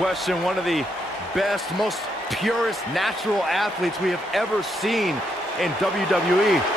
question, one of the best, most purest natural athletes we have ever seen in WWE.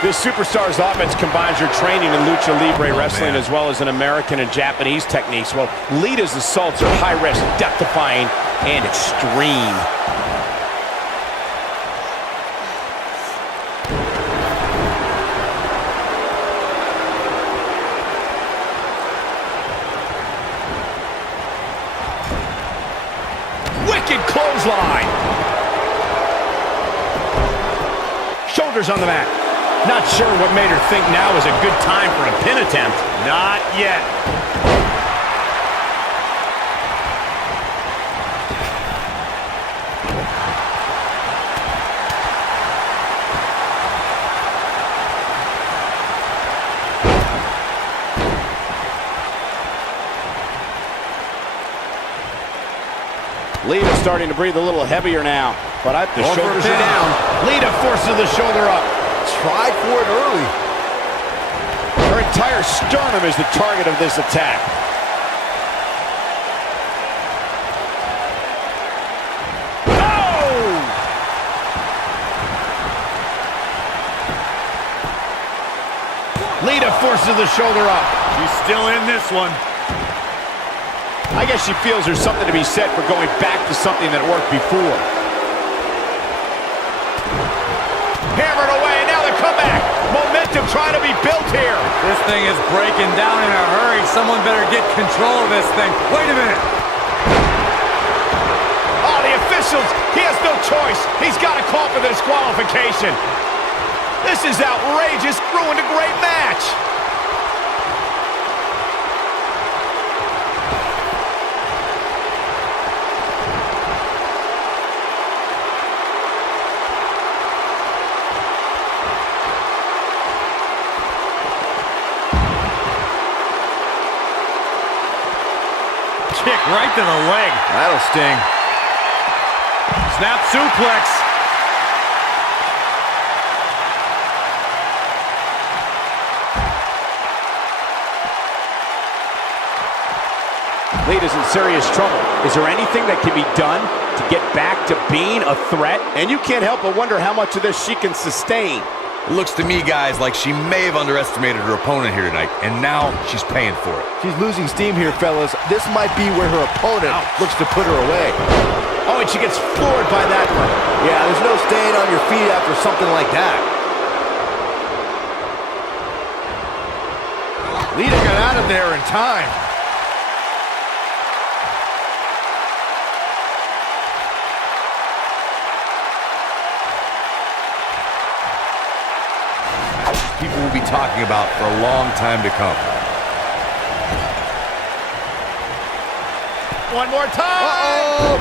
This superstar's offense combines your training in lucha libre wrestling as well as in American and Japanese techniques. Well, Lita's assaults are high risk, death-defying, and extreme. Wicked clothesline. Shoulders on the mat. Not sure what made her think now was a good time for a pin attempt. Not yet. Lita's starting to breathe a little heavier now, but the shoulders are down. Lita forces the shoulder up. Tried for it early. Her entire sternum is the target of this attack. Oh! Lita forces the shoulder up. She's still in this one. I guess she feels there's something to be said for going back to something that worked before. Hammered away. Comeback. Momentum trying to be built here. This thing is breaking down in a hurry. Someone better get control of this thing. Wait a minute. Oh, the officials. He has no choice. He's got to call for the disqualification. This is outrageous. Ruined a great match. Kick right to the leg. That'll sting. Snap suplex. Lita's in serious trouble. Is there anything that can be done to get back to being a threat? And you can't help but wonder how much of this she can sustain. It looks to me, guys, like she may have underestimated her opponent here tonight, and now she's paying for it. She's losing steam here, fellas. This might be where her opponent looks to put her away. Oh, and she gets floored by that one. Yeah, there's no staying on your feet after something like that. Lita got out of there in time. People will be talking about for a long time to come. One more time. Uh-oh.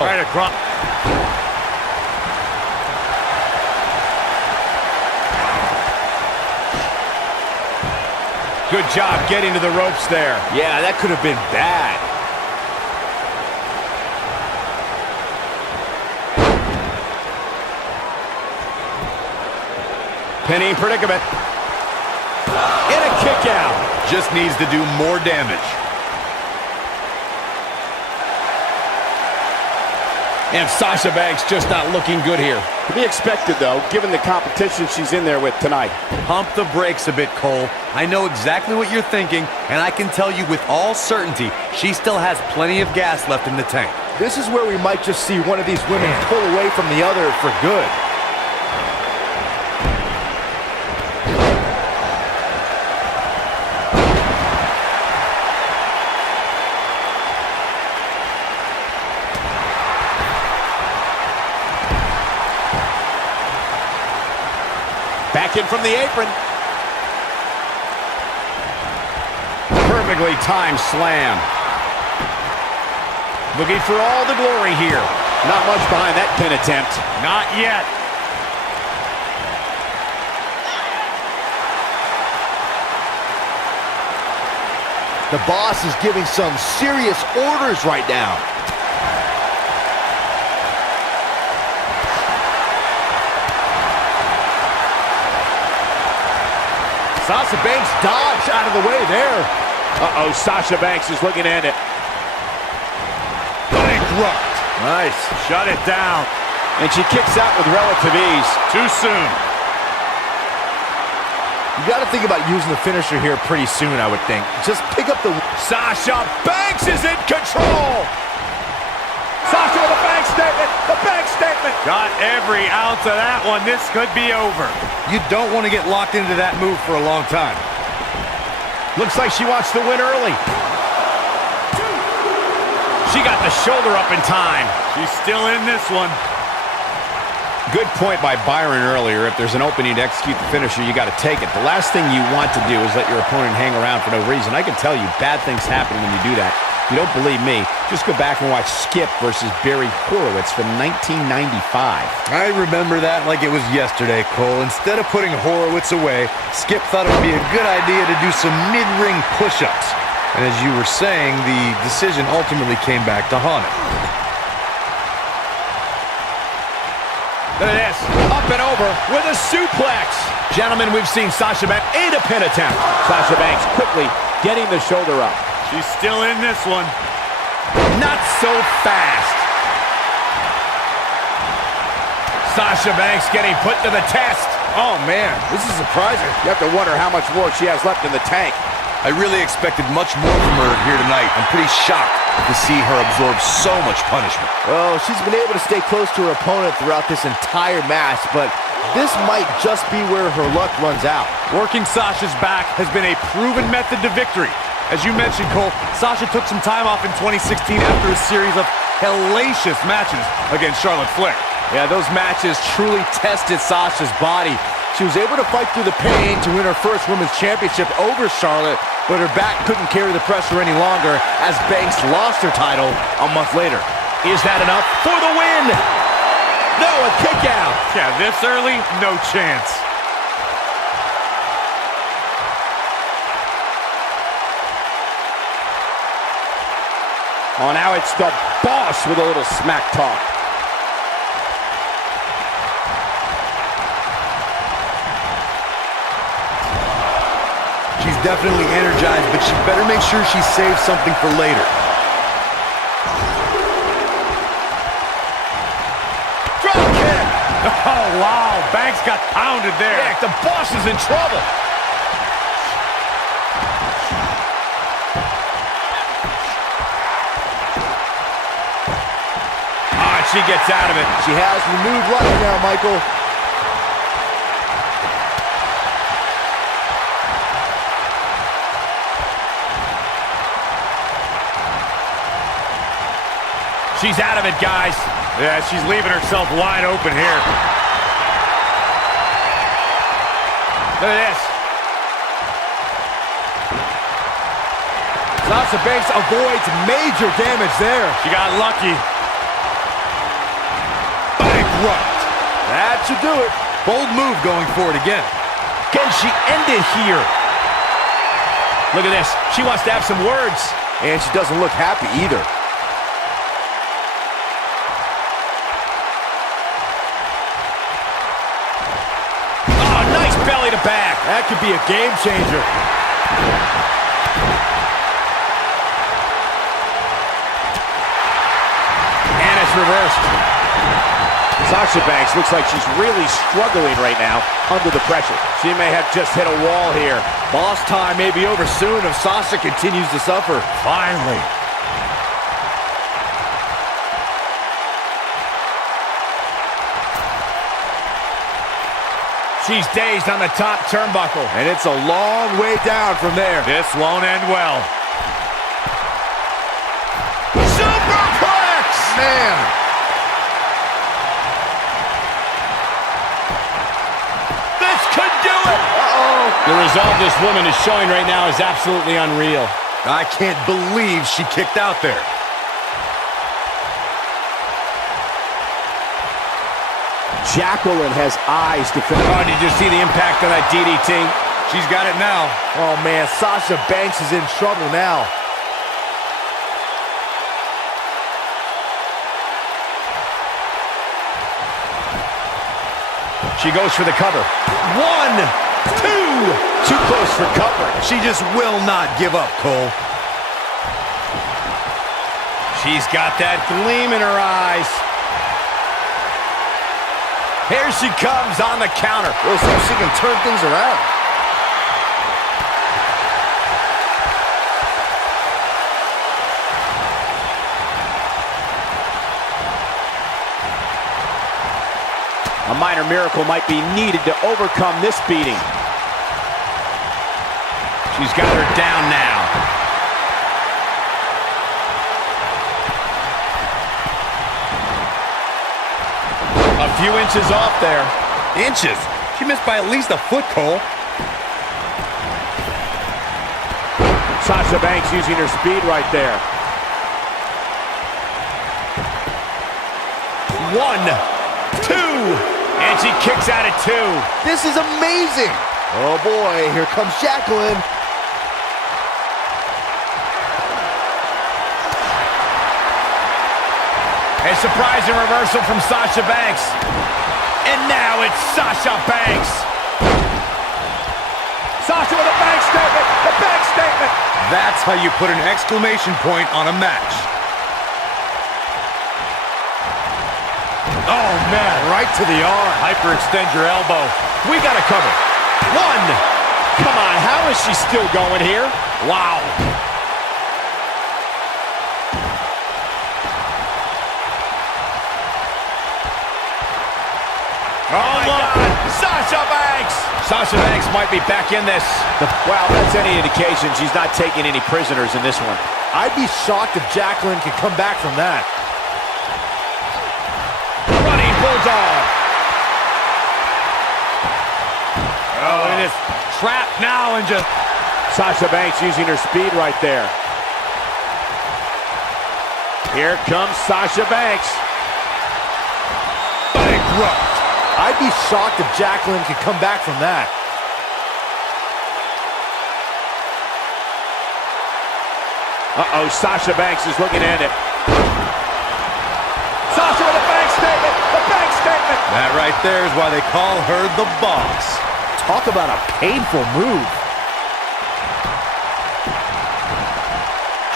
Right across. Good job getting to the ropes there. Yeah, that could have been bad. Pinning predicament. kick out. Just needs to do more damage. And Sasha Banks just not looking good here. To be expected, though, given the competition she's in there with tonight. Pump the brakes a bit, Cole. I know exactly what you're thinking, and I can tell you with all certainty, she still has plenty of gas left in the tank. This is where we might just see one of these women pull away from the other for good. Back in from the apron. Perfectly timed slam. Looking for all the glory here. Not much behind that pin attempt. Not yet. The boss is giving some serious orders right now. Sasha Banks dodged out of the way there. Uh-oh, Sasha Banks is looking at it. Bankrupt. Nice. Shut it down. And she kicks out with relative ease. Too soon. You got to think about using the finisher here pretty soon, I would think. Just pick up the... Sasha Banks is in control. Sasha with a bank statement. The bank statement. Got every ounce of that one. This could be over. You don't want to get locked into that move for a long time. Looks like she wants to win early. She got the shoulder up in time. She's still in this one. Good point by Byron earlier. If there's an opening to execute the finisher, you got to take it. The last thing you want to do is let your opponent hang around for no reason. I can tell you, bad things happen when you do that. If you don't believe me, just go back and watch Skip versus Barry Horowitz from 1995. I remember that like it was yesterday, Cole. Instead of putting Horowitz away, Skip thought it would be a good idea to do some mid-ring push-ups. And as you were saying, the decision ultimately came back to haunt him. Look at this. Up and over with a suplex. Gentlemen, we've seen Sasha Banks aid a pin attempt. Sasha Banks quickly getting the shoulder up. She's still in this one. Not so fast. Sasha Banks getting put to the test. Oh, man, this is surprising. You have to wonder how much more she has left in the tank. I really expected much more from her here tonight. I'm pretty shocked to see her absorb so much punishment. Well, she's been able to stay close to her opponent throughout this entire match, but this might just be where her luck runs out. Working Sasha's back has been a proven method to victory. As you mentioned, Cole, Sasha took some time off in 2016 after a series of hellacious matches against Charlotte Flair. Yeah, those matches truly tested Sasha's body. She was able to fight through the pain to win her first women's championship over Charlotte, but her back couldn't carry the pressure any longer as Banks lost her title a month later. Is that enough for the win? No, a kick out. Yeah, this early, no chance. Oh, now it's the boss with a little smack talk. She's definitely energized, but she better make sure she saves something for later. Drop kick! Oh, wow. Banks got pounded there. Yeah, the boss is in trouble. She gets out of it. She has renewed life now, Michael. She's out of it, guys. Yeah, she's leaving herself wide open here. Look at this. Sasha Banks avoids major damage there. She got lucky. Bankrupt. That should do it. Bold move going forward again. Can she end it here? Look at this. She wants to have some words. And she doesn't look happy either. Oh, nice belly to back. That could be a game changer. And it's reversed. Sasha Banks looks like she's really struggling right now under the pressure. She may have just hit a wall here. Boss time may be over soon if Sasha continues to suffer. Finally. She's dazed on the top turnbuckle. And it's a long way down from there. This won't end well. Superplex! Man. This could do it! The resolve this woman is showing right now is absolutely unreal. I can't believe she kicked out there. Jacqueline has eyes to finish. Oh, did you see the impact on that DDT? She's got it now. Oh, man, Sasha Banks is in trouble now. She goes for the cover. 1, 2. Too close for cover. She just will not give up, Cole. She's got that gleam in her eyes. Here she comes on the counter. Looks like she can turn things around. A minor miracle might be needed to overcome this beating. She's got her down now. A few inches off there. Inches? She missed by at least a foot, Cole. Sasha Banks using her speed right there. 1, 2, and she kicks out at 2. This is amazing. Oh, boy, here comes Jacqueline. A surprising reversal from Sasha Banks. And now it's Sasha Banks. Sasha with a bank statement. A bank statement. That's how you put an exclamation point on a match. Oh, man, right to the arm. Hyperextend your elbow. We got to cover. 1. Come on, how is she still going here? Wow. Oh, my God. Sasha Banks! Sasha Banks might be back in this. Well, that's any indication she's not taking any prisoners in this one. I'd be shocked if Jacqueline could come back from that. Running Bulldog. Oh, it is trapped now and just... Sasha Banks using her speed right there. Here comes Sasha Banks. Bankrupt. I'd be shocked if Jacqueline could come back from that. Uh-oh, Sasha Banks is looking at it. Sasha with a bank statement! A bank statement! That right there is why they call her the boss. Talk about a painful move.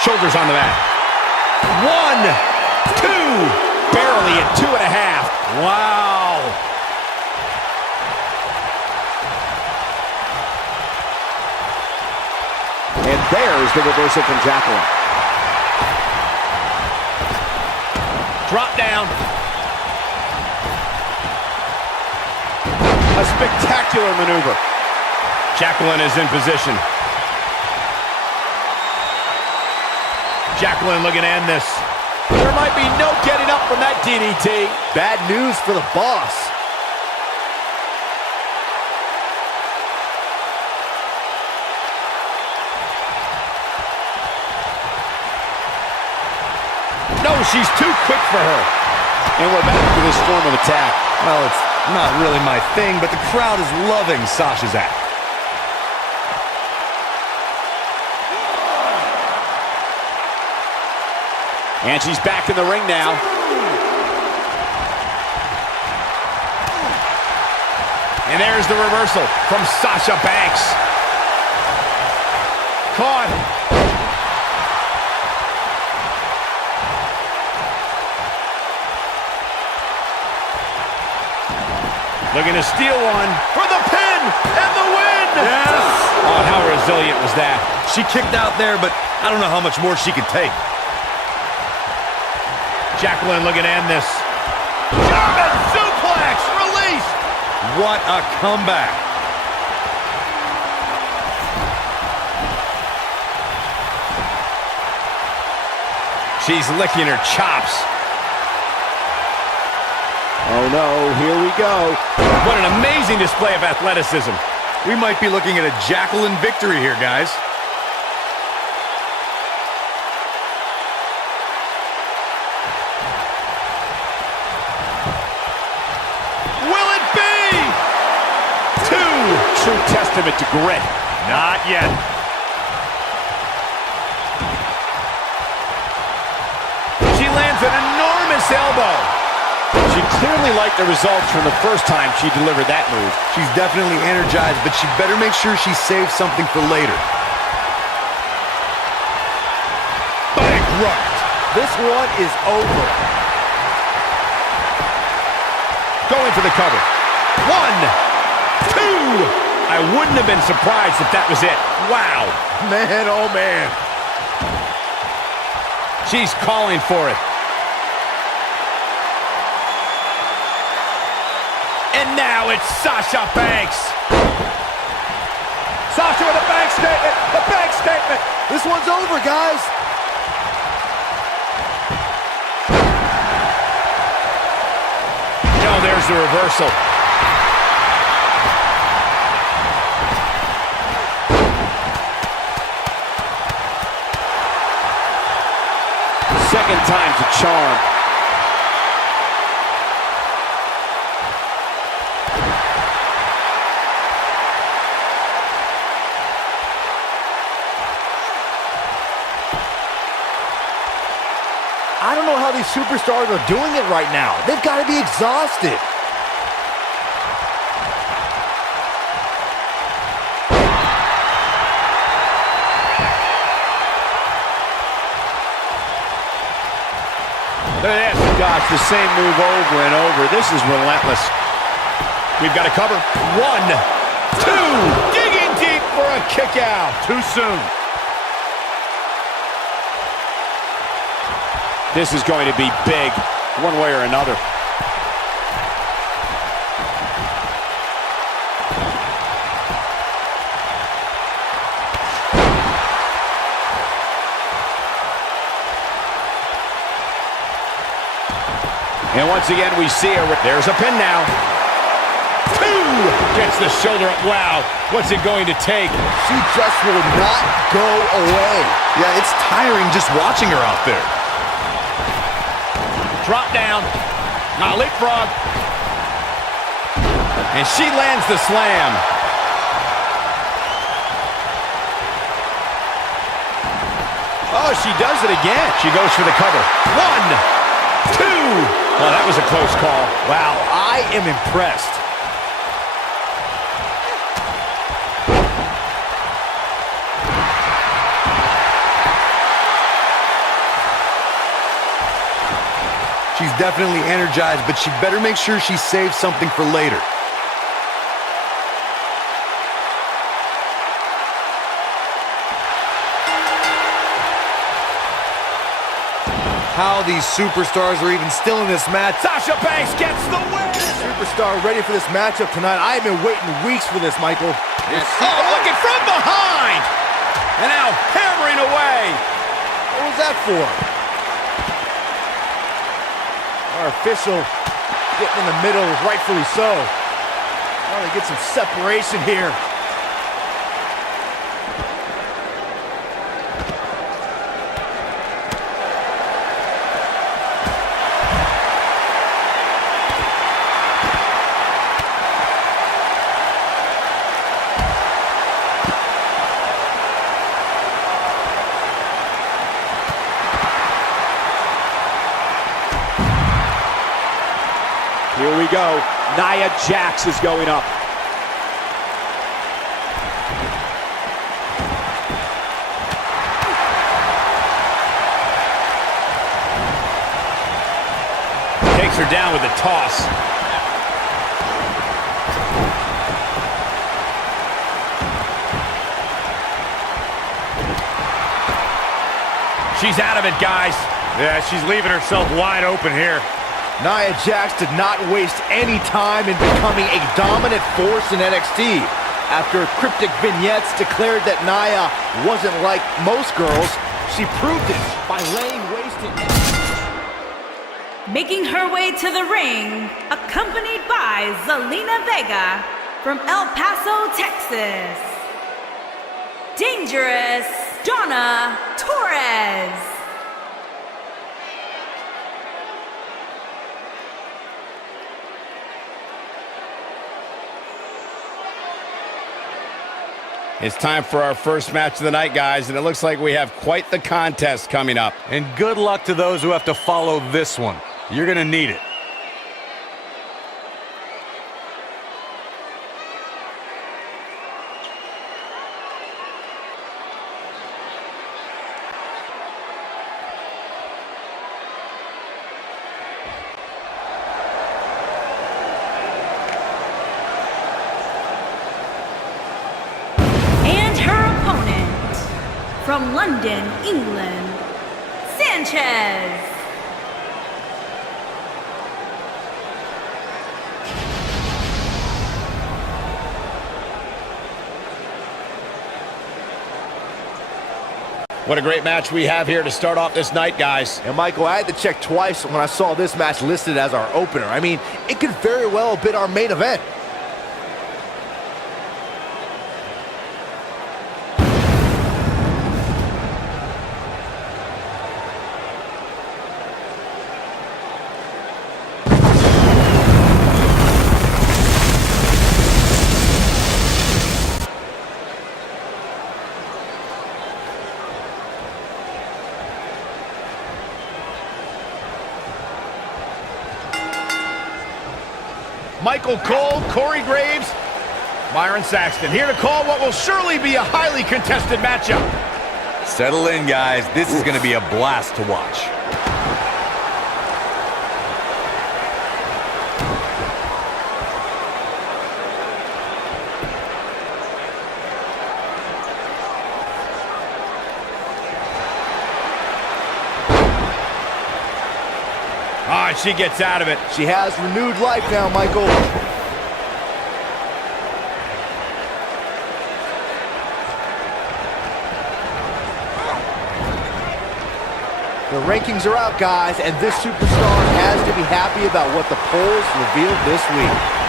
Shoulders on the mat. 1, 2. Barely at 2.5. Wow. And there's the reversal from Jacqueline. Drop down. A spectacular maneuver. Jacqueline is in position. Jacqueline looking to end this. There might be no getting up from that DDT. Bad news for the boss. No, she's too quick for her. And we're back to this form of attack. Well, it's not really my thing, but the crowd is loving Sasha's act. And she's back in the ring now. And there's the reversal from Sasha Banks. caught. Looking to steal one for the pin and the win! Yes! Oh, how resilient was that? She kicked out there, but I don't know how much more she could take. Jacqueline looking to end this. German suplex! Release! What a comeback. She's licking her chops. Oh no, here we go. What an amazing display of athleticism. We might be looking at a Jacqueline victory here, guys. Will it be? True testament to grit. Not yet. She lands an enormous elbow. She clearly liked the results from the first time she delivered that move. She's definitely energized, but she better make sure she saves something for later. Bankrupt. This one is over. Going for the cover. 1, 2. I wouldn't have been surprised if that was it. Wow. Man, oh man. She's calling for it. And now it's Sasha Banks. Sasha with a bank statement. The bank statement. This one's over, guys. No, there's the reversal. Second time's a charm. I don't know how these superstars are doing it right now. They've got to be exhausted. Look at this. Gosh, the same move over and over. This is relentless. We've got to cover. 1, 2. Digging deep for a kick out. Too soon. This is going to be big, one way or another. And once again, we see her. There's a pin now. 2! Gets the shoulder up. Wow, what's it going to take? She just will not go away. Yeah, it's tiring just watching her out there. Drop down. Now leapfrog. And she lands the slam. Oh, she does it again. She goes for the cover. 1, 2. Oh, that was a close call. Wow, I am impressed. She's definitely energized, but she better make sure she saves something for later. How these superstars are even still in this match. Sasha Banks gets the win. Superstar ready for this matchup tonight. I have been waiting weeks for this, Michael. Yes. Oh, looking from behind. And now hammering away. What was that for? Our official getting in the middle, rightfully so. Trying to get some separation here. Here we go. Nia Jax is going up. takes her down with a toss. She's out of it, guys. Yeah, she's leaving herself wide open here. Nia Jax did not waste any time in becoming a dominant force in NXT. After cryptic vignettes declared that Nia wasn't like most girls, she proved it by laying waste to Making her way to the ring, accompanied by Zelina Vega from El Paso, Texas. Dangerous Donna Torres. It's time for our first match of the night, guys, and it looks like we have quite the contest coming up. And good luck to those who have to follow this one. You're going to need it. From London, England, Sanchez. What a great match we have here to start off this night, guys. And Michael, I had to check twice when I saw this match listed as our opener. I mean, it could very well have been our main event. Michael Cole, Corey Graves, Byron Saxton, here to call what will surely be a highly contested matchup. Settle in, guys. This is going to be a blast to watch. She gets out of it. She has renewed life now, Michael. The rankings are out, guys, and this superstar has to be happy about what the polls revealed this week.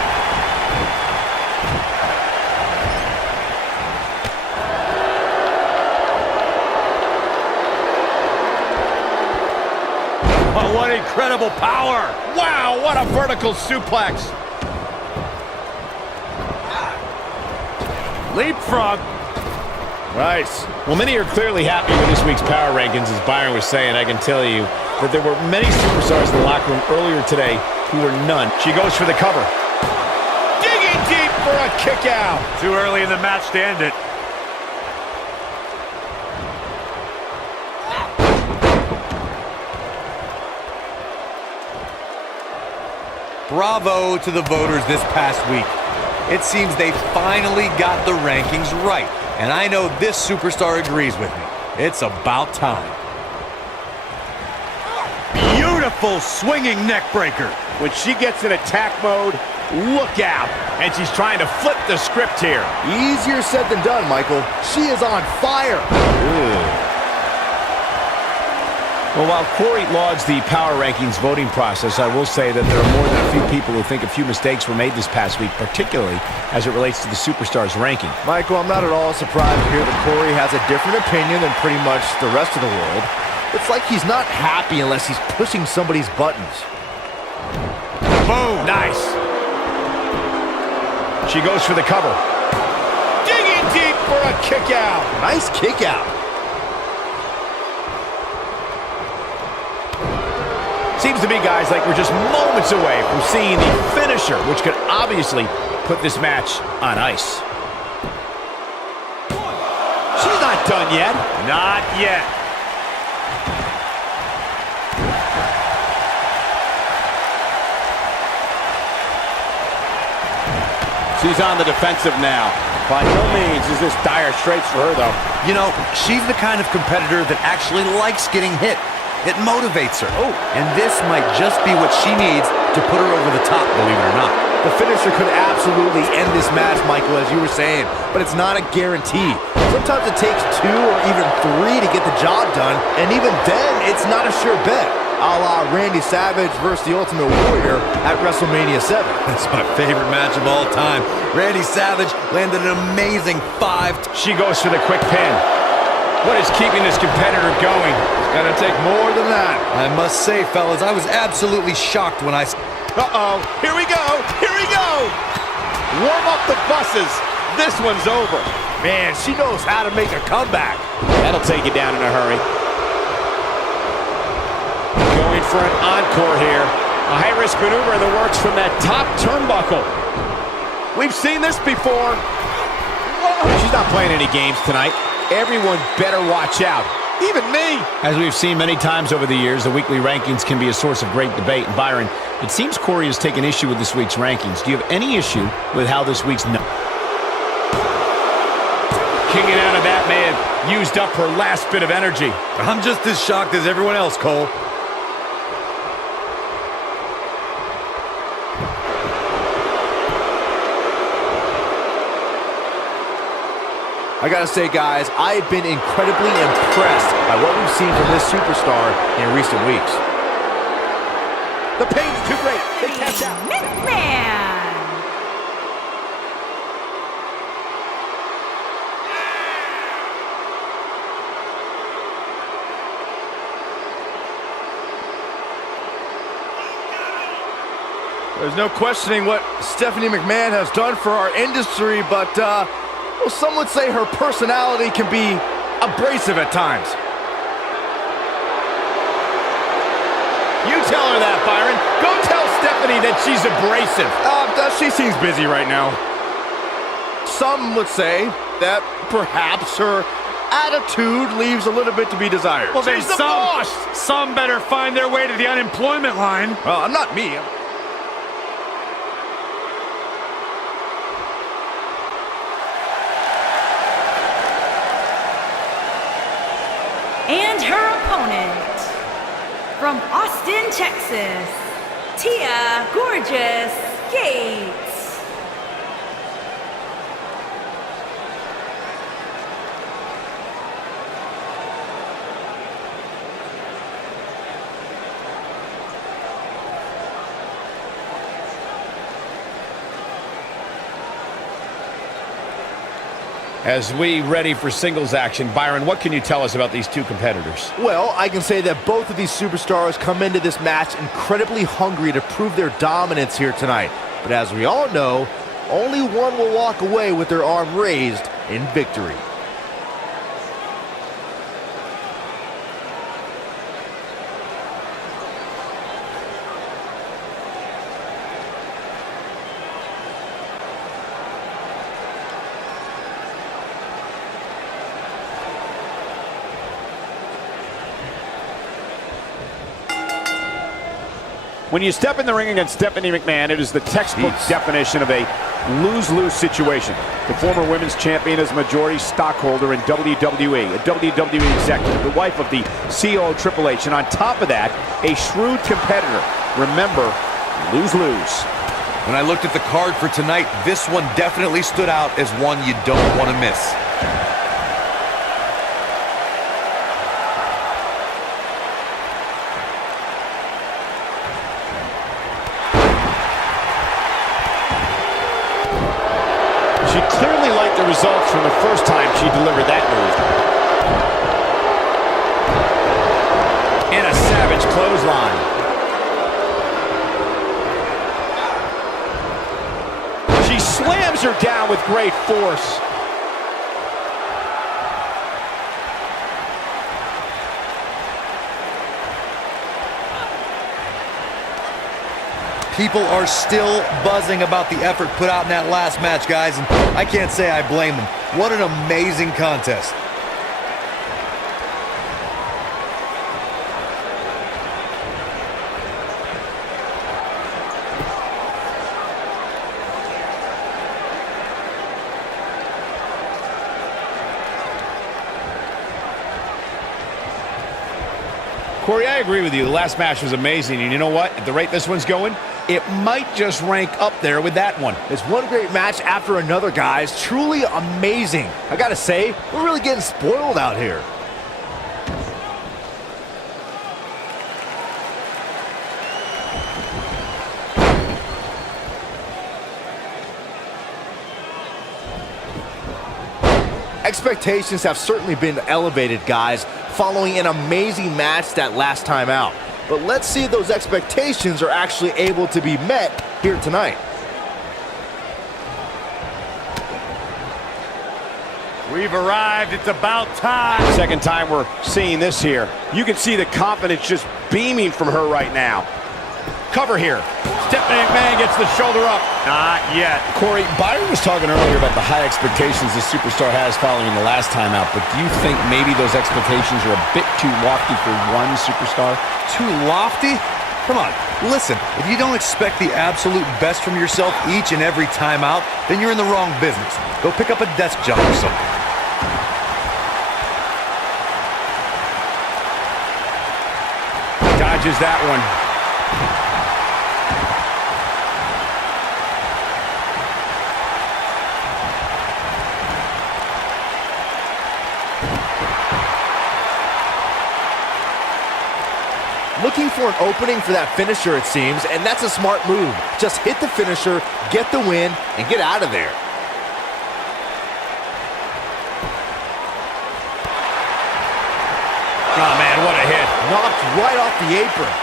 Oh, what incredible power! Wow, what a vertical suplex! Leapfrog. Nice. Well, many are clearly happy with this week's power rankings, as Byron was saying. I can tell you that there were many superstars in the locker room earlier today who were none. She goes for the cover. Digging deep for a kick out. Too early in the match to end it. Bravo to the voters this past week. It seems they finally got the rankings right. And I know this superstar agrees with me. It's about time. Beautiful swinging neck breaker. When she gets in attack mode, look out. And she's trying to flip the script here. Easier said than done, Michael. She is on fire. Well, while Corey lauds the power rankings voting process, I will say that there are more than a few people who think a few mistakes were made this past week, particularly as it relates to the superstars ranking. Michael, I'm not at all surprised to hear that Corey has a different opinion than pretty much the rest of the world. It's like he's not happy unless he's pushing somebody's buttons. Boom! Nice. She goes for the cover. Digging deep for a kick out. Nice kick out. Seems to me, guys, like we're just moments away from seeing the finisher, which could obviously put this match on ice. She's not done yet. Not yet. She's on the defensive now. By no means is this dire straits for her, though. You know, she's the kind of competitor that actually likes getting hit. It motivates her. Oh. And this might just be what she needs to put her over the top, believe it or not. The finisher could absolutely end this match, Michael, as you were saying, but it's not a guarantee. Sometimes it takes 2 or even 3 to get the job done, and even then, it's not a sure bet. A la Randy Savage versus the Ultimate Warrior at WrestleMania 7. That's my favorite match of all time. Randy Savage landed an amazing 5. She goes for the quick pin. What is keeping this competitor going? It's gonna take more than that. I must say, fellas, I was absolutely shocked when I... Uh-oh, here we go, here we go! Warm up the buses, this one's over. Man, she knows how to make a comeback. That'll take you down in a hurry. Going for an encore here. A high-risk maneuver in the works from that top turnbuckle. We've seen this before. Whoa. She's not playing any games tonight. Everyone better watch out. Even me. As we've seen many times over the years, the weekly rankings can be a source of great debate. And Byron, it seems Corey has taken issue with this week's rankings. Do you have any issue with how this week's... Kicking out of that may have used up her last bit of energy. I'm just as shocked as everyone else, Cole. I gotta say, guys, I've been incredibly impressed by what we've seen from this superstar in recent weeks. The pain's too great. They catch out. MacMahon. There's no questioning what Stephanie McMahon has done for our industry, but, well, some would say her personality can be abrasive at times. You tell her that, Byron. Go tell Stephanie that she's abrasive. She seems busy right now. Some would say that perhaps her attitude leaves a little bit to be desired. Well, then She's the boss. some better find their way to the unemployment line. Well, I'm not me. And her opponent, from Austin, Texas, Tia Gorgeous Gates. As we ready for singles action, Byron, what can you tell us about these two competitors? Well, I can say that both of these superstars come into this match incredibly hungry to prove their dominance here tonight. But as we all know, only one will walk away with their arm raised in victory. When you step in the ring against Stephanie McMahon, it is the textbook definition of a lose-lose situation. The former women's champion is majority stockholder in WWE, a WWE executive, the wife of the CEO Triple H, and on top of that, a shrewd competitor. Remember, lose-lose. When I looked at the card for tonight, this one definitely stood out as one you don't want to miss. She clearly liked the results from the first time she delivered that move. And a savage clothesline. She slams her down with great force. People are still buzzing about the effort put out in that last match, guys, and I can't say I blame them. What an amazing contest. Corey, I agree with you. The last match was amazing, and you know what? At the rate this one's going, it might just rank up there with that one. It's one great match after another, guys. Truly amazing. I gotta say, we're really getting spoiled out here. Expectations have certainly been elevated, guys, following an amazing match that last time out. But let's see if those expectations are actually able to be met here tonight. We've arrived. It's about time. Second time we're seeing this here. You can see the confidence just beaming from her right now. Cover here. Stephanie McMahon gets the shoulder up. Not yet. Corey, Byron was talking earlier about the high expectations the superstar has following the last time out, but do you think maybe those expectations are a bit too lofty for one superstar? Too lofty? Come on, listen, if you don't expect the absolute best from yourself each and every time out, then you're in the wrong business. Go pick up a desk job or something. Dodges that one. Looking for an opening for that finisher, it seems, and that's a smart move. Just hit the finisher, get the win, and get out of there. Oh, man, what a hit. Knocked right off the apron.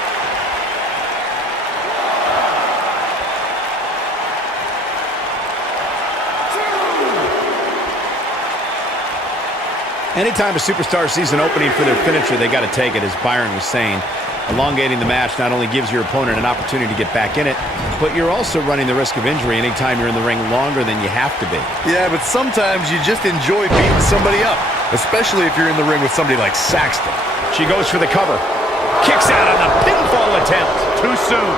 Anytime a superstar sees an opening for their finisher, they got to take it, as Byron was saying. Elongating the match not only gives your opponent an opportunity to get back in it, but you're also running the risk of injury anytime you're in the ring longer than you have to be. Yeah, but sometimes you just enjoy beating somebody up, especially if you're in the ring with somebody like Saxton. She goes for the cover. Kicks out on the pinfall attempt. Too soon.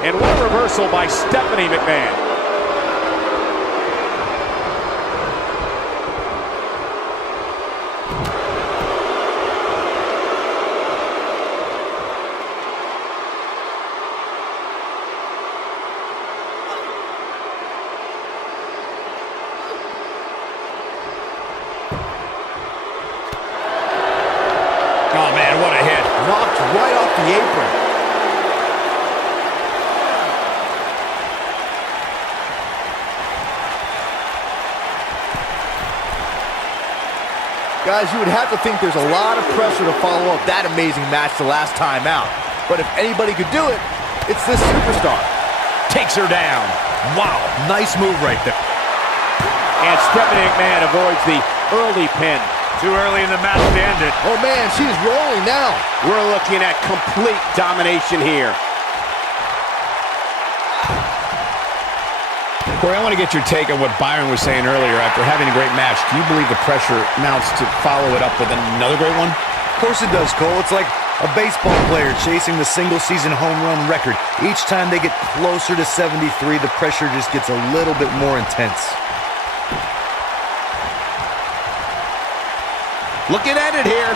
And what a reversal by Stephanie McMahon. Oh, man, what a hit. Knocked right off the apron. Guys, you would have to think there's a lot of pressure to follow up that amazing match the last time out. But if anybody could do it, it's this superstar. Takes her down. Wow, nice move right there. And Stephanie McMahon avoids the early pin. Too early in the match to end it. Oh man, she's rolling now. We're looking at complete domination here. Corey, I want to get your take on what Byron was saying earlier. After having a great match, do you believe the pressure mounts to follow it up with another great one? Of course it does, Cole. It's like a baseball player chasing the single-season home run record. Each time they get closer to 73, the pressure just gets a little bit more intense. Looking at it here.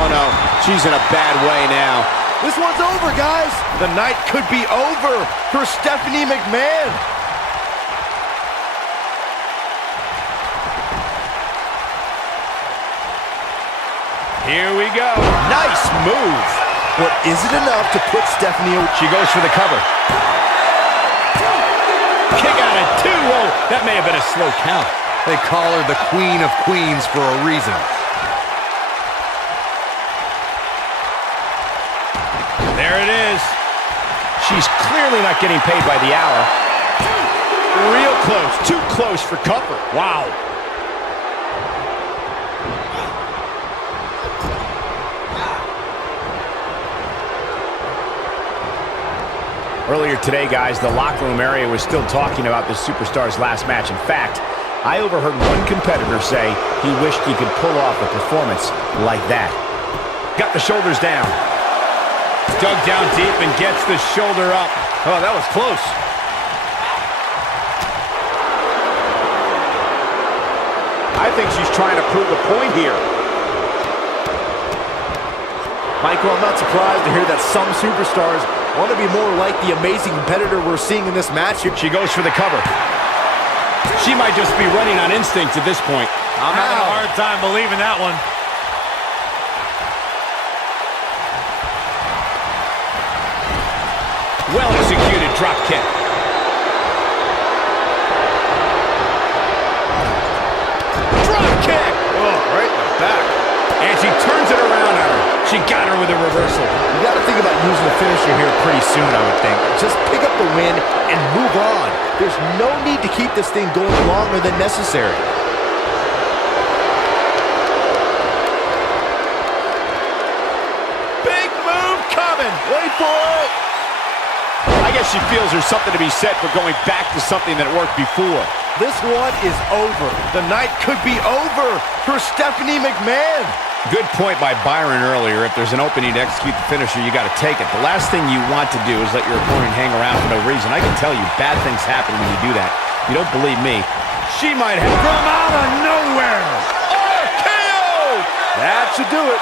Oh no, she's in a bad way now. This one's over, guys. The night could be over for Stephanie McMahon. Here we go. Nice move. But is it enough to put Stephanie away? She goes for the cover. Kick out at 2. Whoa, that may have been a slow count. They call her the Queen of Queens for a reason. There it is. She's clearly not getting paid by the hour. Real close. Too close for comfort. Wow. Earlier today, guys, the locker room area was still talking about the superstar's last match. In fact, I overheard one competitor say he wished he could pull off a performance like that. Got the shoulders down. Dug down deep and gets the shoulder up. Oh, that was close. I think she's trying to prove a point here. Michael, I'm not surprised to hear that some superstars want to be more like the amazing competitor we're seeing in this match here. She goes for the cover. She might just be running on instinct at this point. I'm having a hard time believing that one. Well-executed drop kick. Drop kick! Oh, right in the back. And she turns it around on her. She got her with a reversal. You got to think about using the finisher here pretty soon, I would think. Just pick up the win and move on. There's no need to keep this thing going longer than necessary. Big move coming. Wait for it. I guess she feels there's something to be said for going back to something that worked before. This one is over. The night could be over for Stephanie McMahon. Good point by Byron earlier. If there's an opening to execute the finisher, you got to take it. The last thing you want to do is let your opponent hang around for no reason. I can tell you, bad things happen when you do that. You don't believe me? She might have from out of nowhere. RKO! That should do it.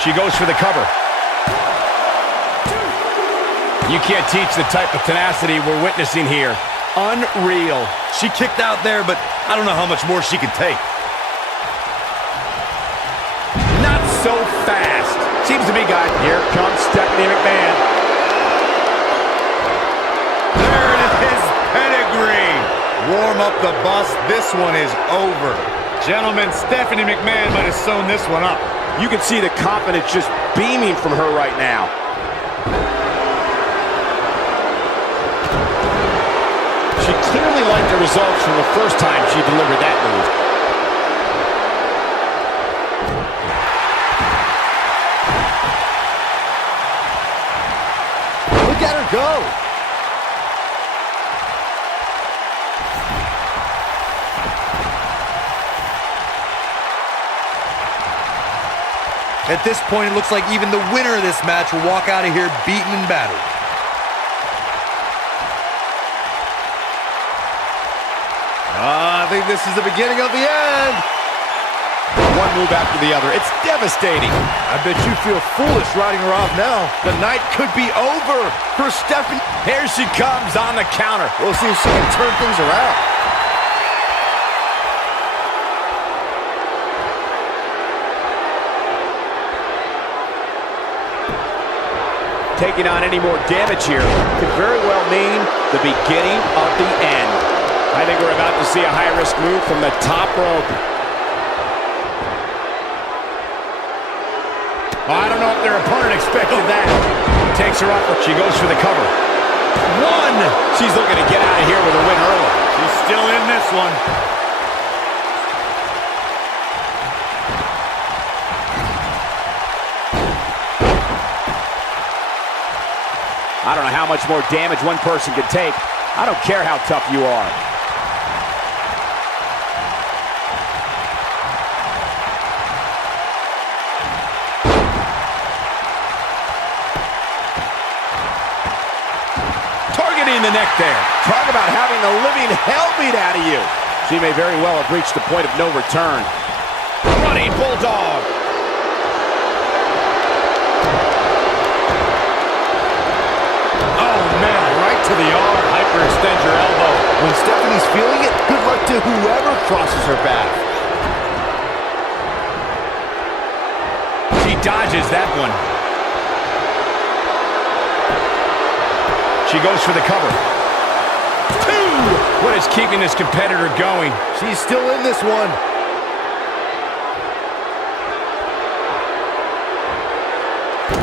She goes for the cover. You can't teach the type of tenacity we're witnessing here. Unreal. She kicked out there, but I don't know how much more she can take. Not so fast. Seems to be, guys. Here comes Stephanie McMahon. There it is, pedigree. Warm up the bus. This one is over. Gentlemen, Stephanie McMahon might have sewn this one up. You can see the confidence just beaming from her right now. She clearly liked the results from the first time she delivered that move. Look at her go. At this point, it looks like even the winner of this match will walk out of here beaten and battered. I think this is the beginning of the end. One move after the other. It's devastating. I bet you feel foolish writing her off now. The night could be over for Stephanie. Here she comes on the counter. We'll see if she can turn things around. Taking on any more damage here could very well mean the beginning of the end. I think we're about to see a high-risk move from the top rope. I don't know if their opponent expected that. Takes her up. She goes for the cover. One! She's looking to get out of here with a win early. She's still in this one. I don't know how much more damage one person can take. I don't care how tough you are. Targeting the neck there. Talk about having the living hell beat out of you. She may very well have reached the point of no return. Running bulldog. To the arm. Hyperextend your elbow. When Stephanie's feeling it, good luck to whoever crosses her path. She dodges that one. She goes for the cover. Two! What is keeping this competitor going? She's still in this one.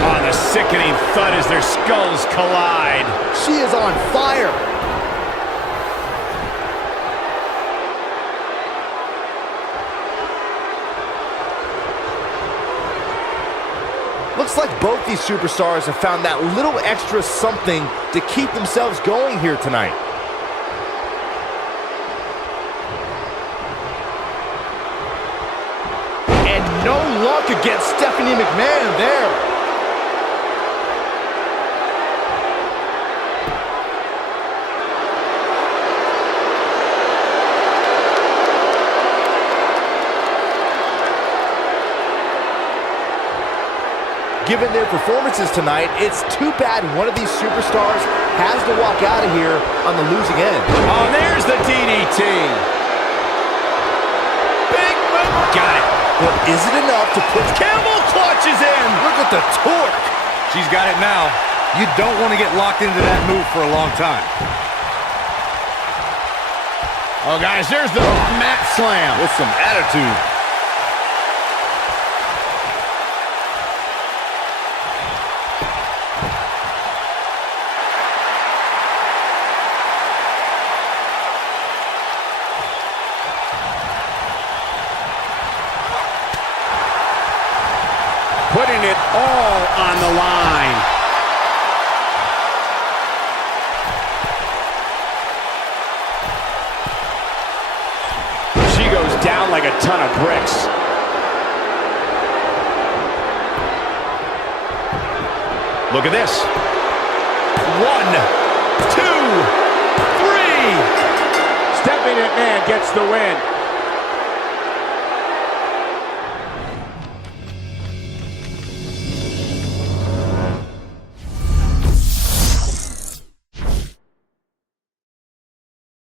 Oh, the sickening thud as their skulls collide. She is on fire. Looks like both these superstars have found that little extra something to keep themselves going here tonight. And no luck against Stephanie McMahon there. given their performances tonight, it's too bad one of these superstars has to walk out of here on the losing end. Oh, there's the DDT. Big move. Got it. But is it enough to put... Camel clutches in. Look at the torque. She's got it now. You don't want to get locked into that move for a long time. Oh, guys, there's the mat slam. With some attitude. Putting it all on the line. She goes down like a ton of bricks. Look at this. 1, 2, 3. Stephanie McMahon gets the win.